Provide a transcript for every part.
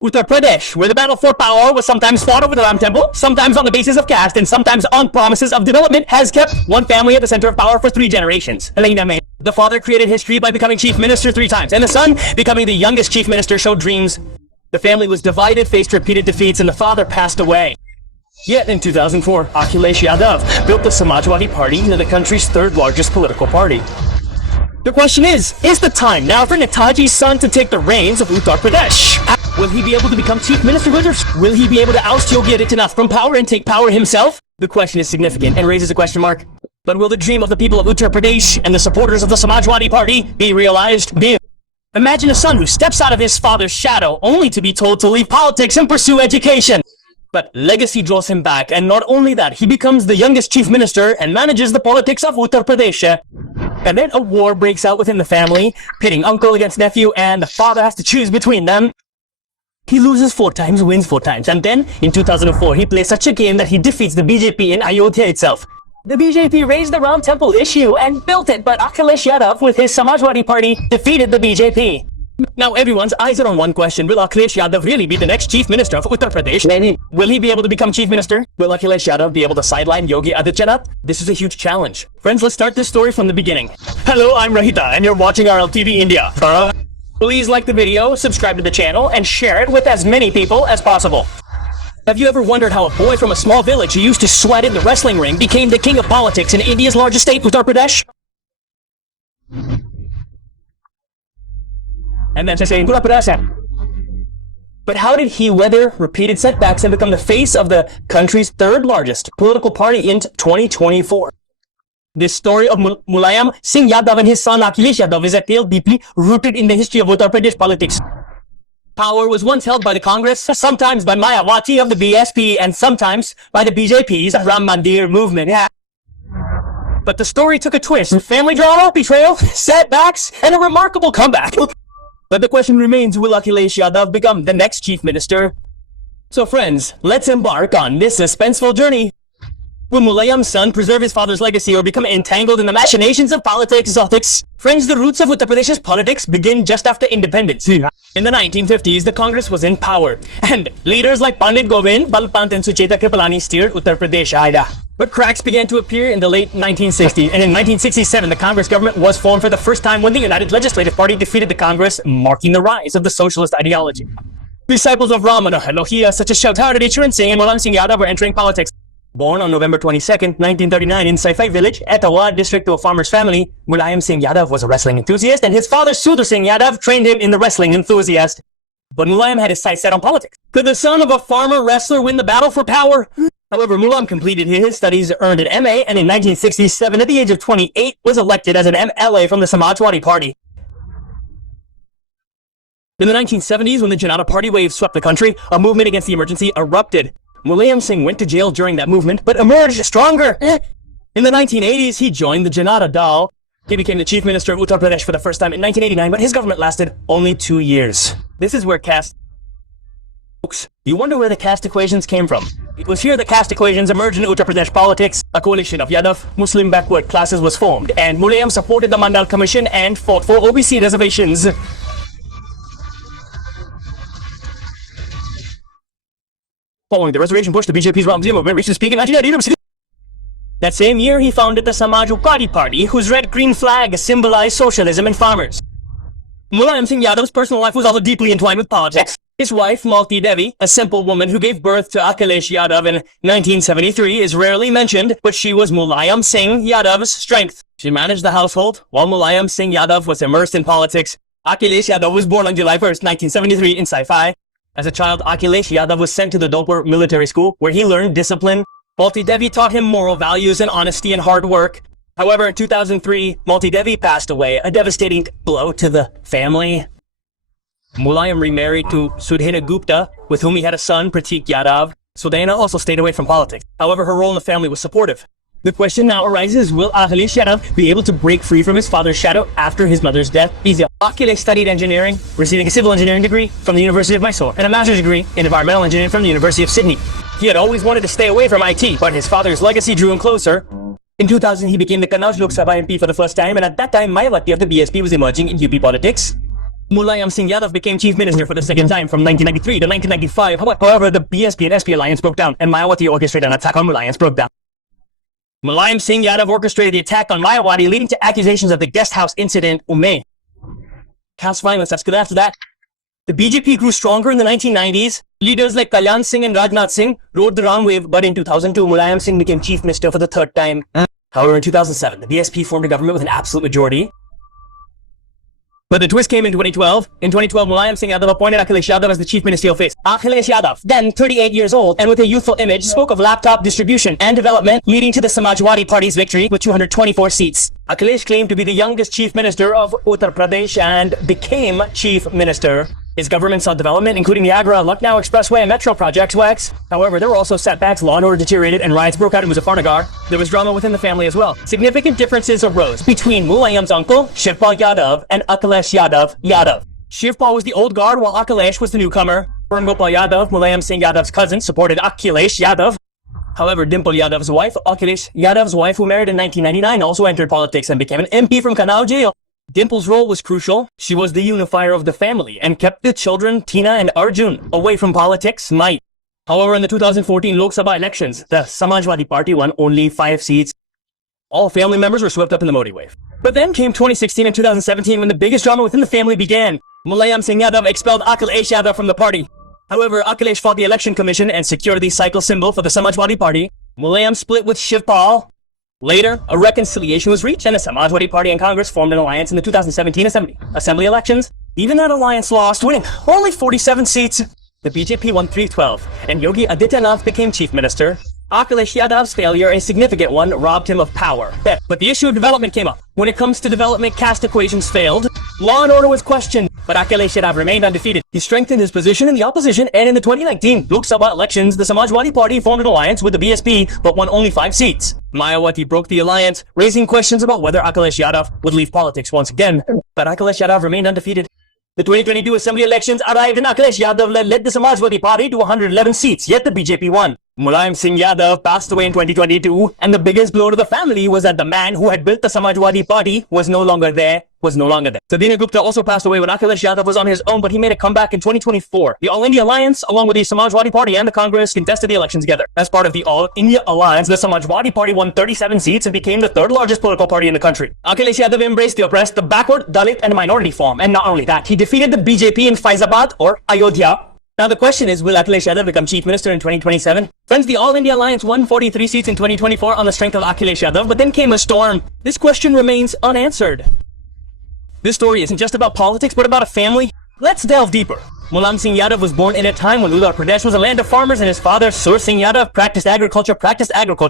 Uttar Pradesh, where the battle for power was sometimes fought over the Ram Temple, sometimes on the basis of caste, and sometimes on promises of development, has kept one family at the center of power for 3 generations. Elena May. The father created history by becoming chief minister 3 times, and the son, becoming the youngest chief minister, showed dreams. The family was divided, faced repeated defeats, and the father passed away. Yet in 2004, Akhilesh Yadav built the Samajwadi Party into the country's 3rd largest political party. The question is the time now for Netaji's son to take the reins of Uttar Pradesh? Will he be able to become chief minister? Will he be able to oust Yogi Adityanath from power and take power himself? The question is significant and raises a question mark. But will the dream of the people of Uttar Pradesh and the supporters of the Samajwadi Party be realized? Imagine a son who steps out of his father's shadow only to be told to leave politics and pursue education. But legacy draws him back, and not only that, he becomes the youngest chief minister and manages the politics of Uttar Pradesh. And then a war breaks out within the family, pitting uncle against nephew, and the father has to choose between them. He loses 4 times, wins 4 times, and then in 2004 he plays such a game that he defeats the BJP in Ayodhya itself. The BJP raised the Ram Temple issue and built it, but Akhilesh Yadav with his Samajwadi Party defeated the BJP. Now everyone's eyes are on one question: will Akhilesh Yadav really be the next chief minister of Uttar Pradesh? Will he be able to become chief minister? Will Akhilesh Yadav be able to sideline Yogi Adityanath? This is a huge challenge. Friends, let's start this story from the beginning. Hello, I'm Rahita and you're watching RLTV India. Please like the video, subscribe to the channel, and share it with as many people as possible. Have you ever wondered how a boy from a small village who used to sweat in the wrestling ring became the king of politics in India's largest state, Uttar Pradesh? And then to say Uttar Pradesh. But how did he weather repeated setbacks and become the face of the country's 3rd largest political party in 2024? This story of Mulayam Singh Yadav and his son Akhilesh Yadav is a tale deeply rooted in the history of Uttar Pradesh politics. Power was once held by the Congress, sometimes by Mayawati of the BSP, and sometimes by the BJP's Ram Mandir movement. But the story took a twist. Family drama, betrayal, setbacks, and a remarkable comeback. But the question remains, will Akhilesh Yadav become the next chief minister? So friends, let's embark on this suspenseful journey. Will Mulayam's son preserve his father's legacy or become entangled in the machinations of politics? Friends, the roots of Uttar Pradesh's politics begin just after independence. In the 1950s, the Congress was in power, and leaders like Pandit Govind, Balpant and Sucheta Kripalani steered Uttar Pradesh. But cracks began to appear in the late 1960s, and in 1967, the Congress government was formed for the first time when the United Legislative Party defeated the Congress, marking the rise of the socialist ideology. Disciples of Ramana Lohia such as Chaudhary Charan Singh and Mulayam Singh Yadav were entering politics. Born on November 22, 1939 in Saifai village, Etawad district to a farmer's family, Mulayam Singh Yadav was a wrestling enthusiast, and his father Sudhir Singh Yadav trained him in the wrestling enthusiast. But Mulayam had his sights set on politics. Could the son of a farmer wrestler win the battle for power? However, Mulayam completed his studies, earned an MA, and in 1967, at the age of 28, was elected as an MLA from the Samajwadi Party. In the 1970s, when the Janata Party wave swept the country, a movement against the emergency erupted. Mulayam Singh went to jail during that movement, but emerged stronger. In the 1980s, he joined the Janata Dal. He became the chief minister of Uttar Pradesh for the first time in 1989, but his government lasted only 2 years. This is where caste... Folks, you wonder where the caste equations came from. It was here that caste equations emerged in Uttar Pradesh politics. A coalition of Yadav Muslim backward classes was formed, and Mulayam supported the Mandal Commission and fought for OBC reservations. Following the reservation push, the BJP's Ram Mandir movement reached its peak in 1990. That same year, he founded the Samajwadi Party, whose red-green flag symbolized socialism and farmers. Mulayam Singh Yadav's personal life was also deeply entwined with politics. His wife, Malti Devi, a simple woman who gave birth to Akhilesh Yadav in 1973, is rarely mentioned, but she was Mulayam Singh Yadav's strength. She managed the household, while Mulayam Singh Yadav was immersed in politics. Akhilesh Yadav was born on July 1st, 1973 in Saifai. As a child, Akhilesh Yadav was sent to the Dolpur military school, where he learned discipline. Malti Devi taught him moral values and honesty and hard work. However, in 2003, Malti Devi passed away, a devastating blow to the family. Mulayam remarried to Sudhena Gupta, with whom he had a son, Pratik Yadav. Sudhena also stayed away from politics. However, her role in the family was supportive. The question now arises, will Akhilesh Yadav be able to break free from his father's shadow after his mother's death? Akhilesh studied engineering, receiving a civil engineering degree from the University of Mysore and a master's degree in environmental engineering from the University of Sydney. He had always wanted to stay away from IT, but his father's legacy drew him closer. In 2000, he became the Kannauj Lok Sabha MP for the first time, and at that time, Mayawati of the BSP was emerging in UP politics. Mulayam Singh Yadav became chief minister for the second time from 1993 to 1995. However, the BSP and SP alliance broke down, and Mayawati orchestrated an attack on Mulayam's broke down. Mulayam Singh Yadav orchestrated the attack on Mayawati, leading to accusations of the guest house incident, caste violence. That's good. After that, the BJP grew stronger in the 1990s. Leaders like Kalyan Singh and Rajnath Singh rode the round wave, but in 2002, Mulayam Singh became chief minister for the third time. However, in 2007, the BSP formed a government with an absolute majority. But the twist came in 2012. In 2012, Mulayam Singh Yadav appointed Akhilesh Yadav as the chief ministerial face. Akhilesh Yadav, then 38 years old and with a youthful image, spoke of laptop distribution and development, leading to the Samajwadi Party's victory with 224 seats. Akhilesh claimed to be the youngest chief minister of Uttar Pradesh and became chief minister. His government saw development, including the Agra-Lucknow Expressway and metro projects. However, there were also setbacks, law and order deteriorated, and riots broke out in Muzaffarnagar. There was drama within the family as well. Significant differences arose between Mulayam's uncle, Shivpal Yadav, and Akhilesh Yadav. Shivpal was the old guard, while Akhilesh was the newcomer. Gopal Yadav, Mulayam Singh Yadav's cousin, supported Akhilesh Yadav. However, Dimple Yadav's wife, Akhilesh Yadav's wife, who married in 1999, also entered politics and became an MP from Kanau jail. Dimple's role was crucial. She was the unifier of the family and kept the children, Tina and Arjun, away from politics. However, in the 2014 Lok Sabha elections, the Samajwadi Party won only 5 seats. All family members were swept up in the Modi wave. But then came 2016 and 2017 when the biggest drama within the family began. Mulayam Singh Yadav expelled Akhilesh Yadav from the party. However, Akhilesh fought the election commission and secured the cycle symbol for the Samajwadi Party. Mulayam split with Shivpal. Later, a reconciliation was reached and the Samajwadi Party and Congress formed an alliance in the 2017 assembly elections. Even that alliance lost, winning only 47 seats. The BJP won 312, and Yogi Adityanath became chief minister. Akhilesh Yadav's failure, a significant one, robbed him of power. But the issue of development came up. When it comes to development, caste equations failed. Law and order was questioned, but Akhilesh Yadav remained undefeated. He strengthened his position in the opposition, and in the 2019 Lok Sabha elections, the Samajwadi Party formed an alliance with the BSP, but won only 5 seats. Mayawati broke the alliance, raising questions about whether Akhilesh Yadav would leave politics once again, but Akhilesh Yadav remained undefeated. The 2022 assembly elections arrived and Akhilesh Yadav led the Samajwadi Party to 111 seats, yet the BJP won. Mulayam Singh Yadav passed away in 2022, and the biggest blow to the family was that the man who had built the Samajwadi Party was no longer there. Sadhina Gupta also passed away when Akhilesh Yadav was on his own, but he made a comeback in 2024. The All India Alliance, along with the Samajwadi Party and the Congress, contested the elections together. As part of the All India Alliance, the Samajwadi Party won 37 seats and became the 3rd largest political party in the country. Akhilesh Yadav embraced the oppressed, the backward, Dalit and minority form, and not only that, he defeated the BJP in Faizabad or Ayodhya. Now the question is, will Akhilesh Yadav become chief minister in 2027? Friends, the All India Alliance won 43 seats in 2024 on the strength of Akhilesh Yadav, but then came a storm. This question remains unanswered. This story isn't just about politics, but about a family. Let's delve deeper. Mulayam Singh Yadav was born in a time when Uttar Pradesh was a land of farmers, and his father, Sur Singh Yadav, practiced agriculture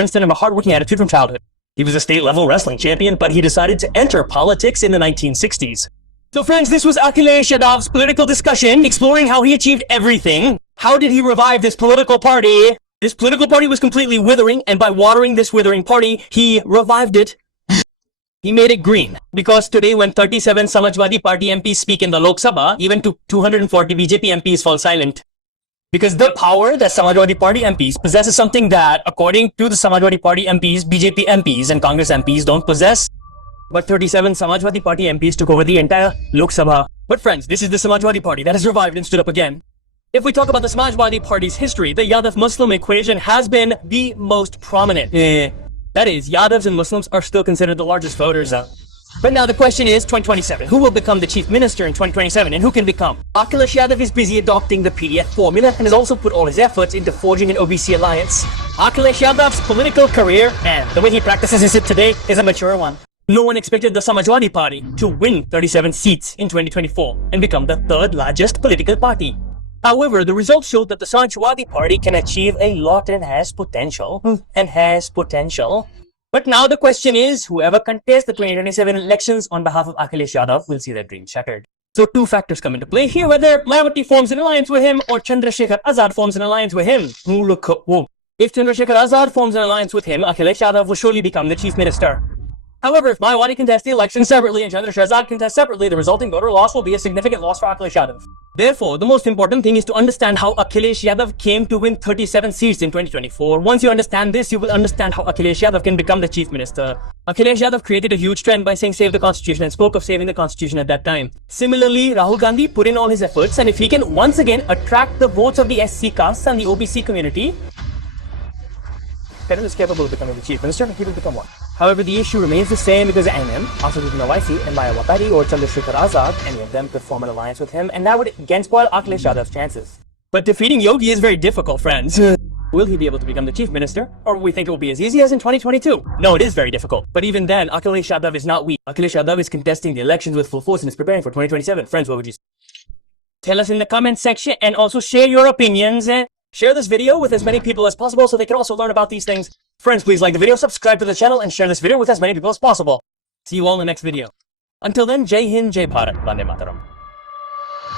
instead of a hard-working attitude from childhood. He was a state-level wrestling champion, but he decided to enter politics in the 1960s. So friends, this was Akhilesh Yadav's political discussion, exploring how he achieved everything. How did he revive this political party? This political party was completely withering, and by watering this withering party, he revived it. He made it green. Because today, when 37 Samajwadi Party MPs speak in the Lok Sabha, even 240 BJP MPs fall silent. Because the power that Samajwadi Party MPs possess is something that, according to the Samajwadi Party MPs, BJP MPs and Congress MPs don't possess. But 37 Samajwadi Party MPs took over the entire Lok Sabha. But friends, this is the Samajwadi Party that has revived and stood up again. If we talk about the Samajwadi Party's history, the Yadav-Muslim equation has been the most prominent. That is, Yadavs and Muslims are still considered the largest voters. But now the question is 2027. Who will become the chief minister in 2027 and who can become? Akhilesh Yadav is busy adopting the PDF formula and has also put all his efforts into forging an OBC alliance. Akhilesh Yadav's political career and the way he practices it today is a mature one. No one expected the Samajwadi Party to win 37 seats in 2024 and become the 3rd largest political party. However, the results showed that the Samajwadi Party can achieve a lot and has potential. But now the question is, whoever contests the 2027 elections on behalf of Akhilesh Yadav will see their dreams shattered. So 2 factors come into play here, whether Mayawati forms an alliance with him or Chandrasekhar Azad forms an alliance with him. If Chandrasekhar Azad forms an alliance with him, Akhilesh Yadav will surely become the chief minister. However, if Mayawati contests the election separately and Chandra Shehzad contests separately, the resulting voter loss will be a significant loss for Akhilesh Yadav. Therefore, the most important thing is to understand how Akhilesh Yadav came to win 37 seats in 2024. Once you understand this, you will understand how Akhilesh Yadav can become the chief minister. Akhilesh Yadav created a huge trend by saying save the constitution and spoke of saving the constitution at that time. Similarly, Rahul Gandhi put in all his efforts, and if he can once again attract the votes of the SC castes and the OBC community, Peru is capable of becoming the chief minister and he will become one. However, the issue remains the same because NM, Asaduddin Owaisi, and Mayawati or Chandrasekhar Azad, any of them could form an alliance with him, and that would again spoil Akhilesh Yadav's chances. But defeating Yogi is very difficult, friends. Will he be able to become the chief minister? Or will we think it will be as easy as in 2022? No, it is very difficult. But even then, Akhilesh Yadav is not weak. Akhilesh Yadav is contesting the elections with full force and is preparing for 2027. Friends, what would you say? Tell us in the comment section and also share your opinions. Share this video with as many people as possible so they can also learn about these things. Friends, please like the video, subscribe to the channel, and share this video with as many people as possible. See you all in the next video. Until then, Jai Hind, Jai Bharat, Vande Mataram.